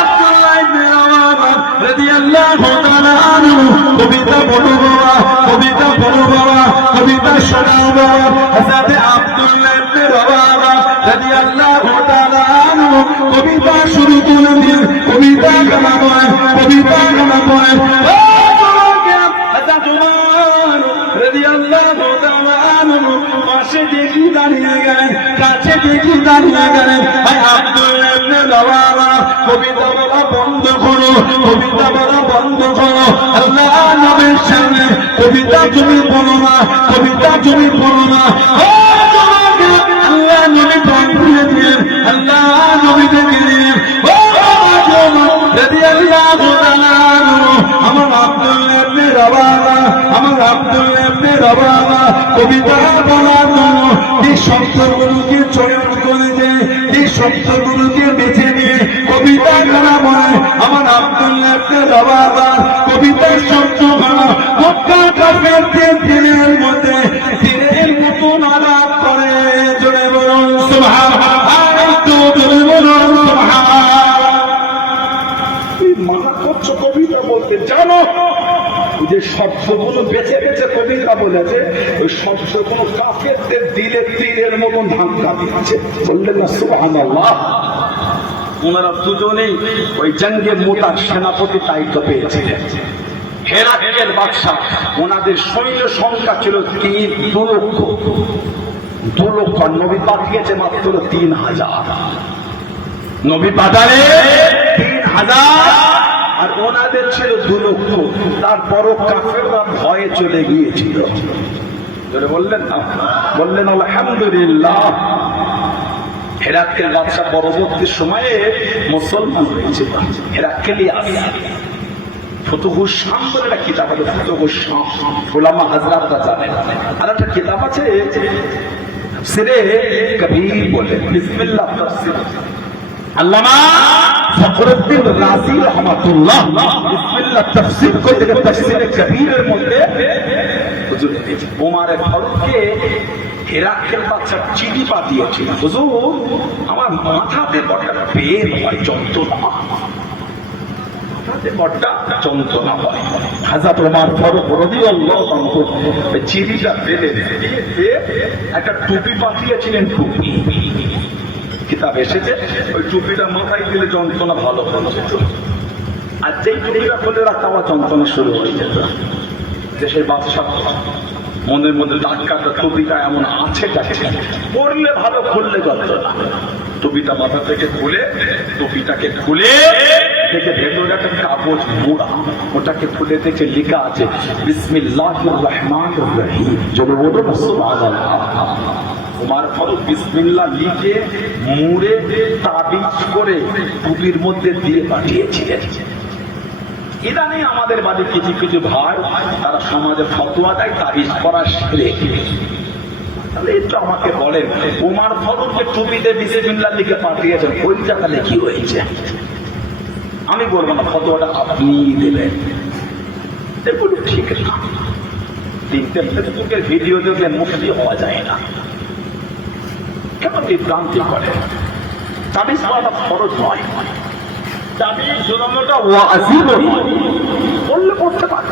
আব্দুল্লাহ ইবনে রাওয়াহা রাদিয়াল্লাহু তাআলা আনহু কবিতা বলো বাবা, কবিতা বলো বাবা, কবিতা শোনাও বাবা। হযরত আব্দুল্লাহ ইবনে রাওয়াহা রাদিয়াল্লাহু তাআলা আনহু কবিতা শুরু করে দিয়ে কবিতা গানা বলেন, কবিতা গানা বলেন। পাশে দেখি দাঁড়িয়ে গেলেন, কাছে দেখি দাঁড়িয়ে গেলেন। আব্দুল্লাহ ইবনে রাওয়াহা কবিতা বলা বন্ধ করো, কবিতা বলা বন্ধ করো। আল্লাহ নবীর সামনে কবিতা তুমি বলো না, কবিতা তুমি বলো না। আল্লাহ নবী প্রাণ দিয়ে দিলেন, আল্লাহ নবী দেখে দিলেন। আমার আব্দুল্লাহ ইবনে রাওয়াহা, আমার আব্দুল্লাহ ইবনে রাওয়াহা কবিতা বলার জন্য এই শব্দগুলোকে চয়ন করে দেয়, এই শব্দগুলোকে বেছে নিয়ে কবিতা গানা বলে। আমার আব্দুল্লাহ ইবনে রাওয়াহা কবিতার শব্দ গানা মক্কা কাফেরদের দিনের মধ্যে দিনের মতন আলাপ করে। জোরে বলুন সুবহানাল্লাহ, জোরে বলুন সুবহানাল্লাহ। মানা করছো কবিতা বলতে, জানো যে শব্দগুলো বেছে বেছে কবিতা বলেছে, ওই শব্দগুলো কাফেরদের দিলে তীরের মতন ধাক্কা দিচ্ছে। বললেন না সুবহানাল্লাহ। ওনারা দুজনেই ওই জঙ্গে মুতার সেনাপতি দায়িত্ব পেয়েছিলেন। হেরাকেলের বাদশা, ওনাদের সৈন্য সংখ্যা ছিল 2 লক্ষ। 2 লক্ষ, নবী পাঠিয়েছে মাত্র 3000। নবী পাঠালে 3000, আর ওনাদের ছিল 2 লক্ষ। তারপরও কাফেররা ভয়ে চলে গিয়েছিল। বললেন না, বললেন আলহামদুলিল্লাহ। হেরাকেল বাদশা পরবর্তী সময়ে মুসলমান হয়েছিল। হেরাকেলিয়াস ফুতুহুশ শাম বলে একটা কিতাব আছে, ফুতুহুশ শাম, উলামা হাজরাতরা জানেন। আর একটা কিতাব আছে তাফসিরে কবির বলে, বিসমিল্লাহ তাফসির, আল্লামা ফখরুদ্দিন রাজি রাহমাতুল্লাহ বিসমিল্লাহ তাফসির কইতে তাফসিরে কবিরের মধ্যে হুজুর ওমর ফারুককে হেরাকেল বাদশা চিঠি পাঠিয়েছিল, হুজুর আমার মাথাতে বড় বের হয়, যন্ত্রণা, মাথাতে বড় যন্ত্রণা হয়। হযরত ওমর ফারুক রাদিয়াল্লাহু আনহু চিঠিটা ফেলে দিয়ে একটা টুপি পাঠিয়েছিলেন। টুপি কিতাব এসেছে, ওই টুপিটা মাথায় দিলে যন্ত্রণা ভালো হচ্ছে। আর যেই টুপিটা খুলে রাখা আমার যন্ত্রণা শুরু হয়ে যেত। দেশের বাদশা মনের মধ্যে দাগ কাটা, টুপিটা এমন আছে যাচ্ছে, পড়লে ভালো, খুললে যন্ত্রণা। টুপিটা মাথা থেকে খুলে, টুপিটাকে খুলে দেখে ভেতরে একটা কাগজ মোড়া, ওটাকে খুলে দেখে লেখা আছে বিসমিল্লাহির রহমানির রহিম। যদি বলুন সুবহানাল্লাহ। ওমর ফারুক বিসমিল্লাহ লিখে মুড়ে তাবিজ করে টুপির মধ্যে দিয়ে পাঠিয়েছিলেন। ইদানিং আমাদের বাড়ির কিছু কিছু ভাই, তারা সমাজে ফতোয়া দেয় তাবিজ করা শিখে। তাহলে একটু আমাকে বলেন, ওমর ফারুককে টুপিতে বিসমিল্লাহ লিখে পাঠিয়েছেন, ওই জায়গায় কি হয়েছে? আমি বলবো না, ফতোয়াটা আপনি দেবেন। এগুলো ঠিক না। তিনটে ফেসবুকের ভিডিও দেখলে মুক্তি হওয়া যায় না। কেন বিভ্রান্তি করে? তাবিজ করাটা ফরজ নয়, তাবিজ জোরানোটা ওয়াজিব, বললে করতে পারে।